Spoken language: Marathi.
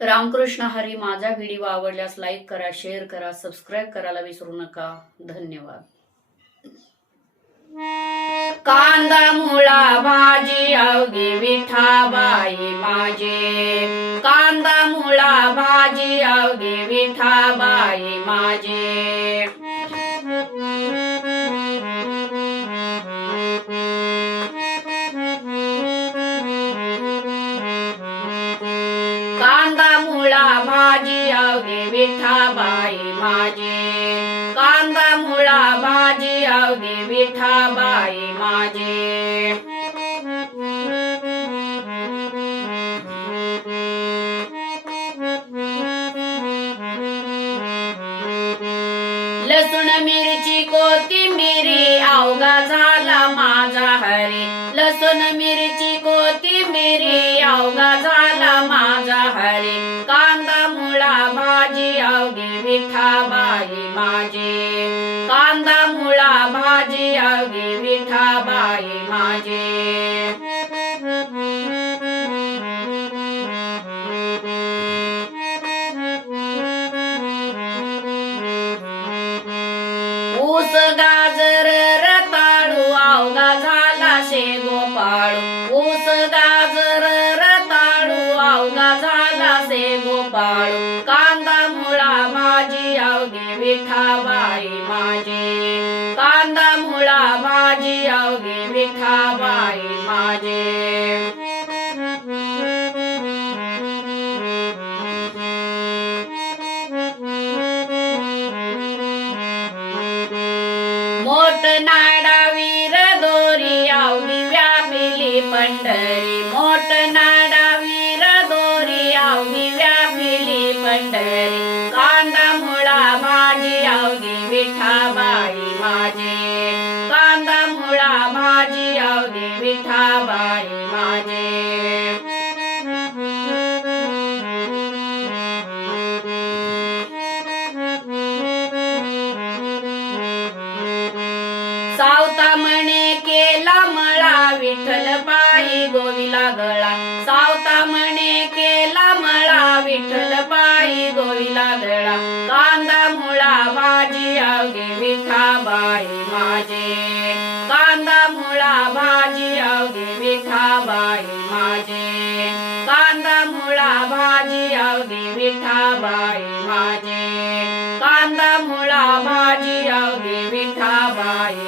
रामकृष्ण हरी. माझा व्हिडिओ आवडल्यास लाईक करा, शेअर करा, सबस्क्राईब करायला विसरू नका. धन्यवाद. कांदा मुळा भाजी अवघी विठाबाई माझे, कांदा मुळा भाजी अवघी विठाबाई माझे. कांदा मुळा भाजी अवघी विठाबाई माझे, कांदा मुळा भाजी अवघी विठाबाई माझे. लसूण मिरची कोथिंबिरी अवघा झाला माझा हरी, लसूण मिरची कोथिंबिरी अवघा झाला माझा हरी. कांदा मुळा भाजी अवघी विठाबाई माझे, कांदा मुळा भाजी अवघी विठाबाई माझे. ऊस गाजर रताळू अवघा झाला शेगोपाळू, ऊस गाजर रताळू अवघा झाला शेगोपाळू. कांदा मुळा भाजी अवघी विठाबाई माझे, कांदा मुळा भाजी अवघी विठाबाई माझे. मोठ नाडावीर दोरी अवघी व्यापिली पंढरी, मोठ नाडावीर दोरी अवघी व्यापिली पंढरी. कांदा मुळा भाजी अवघी विठाबाई माझे, कांदा मुळा भाजी अवघी विठाबाई माझे. सावता म्हणे केला मळा विठ्ठल पायी गोविला गळा, सावता म्हणे केला मळा विठ्ठल पायी गोविला गळा. कांदा मुळा भाजी अवघी विठाबाई माझे, कांदा मुळा भाजी अवघी विठाबाई माझे, कांदा मुळा भाजी अवघी विठाबाई माझे, कांदा मुळा भाजी अवघी विठाबाई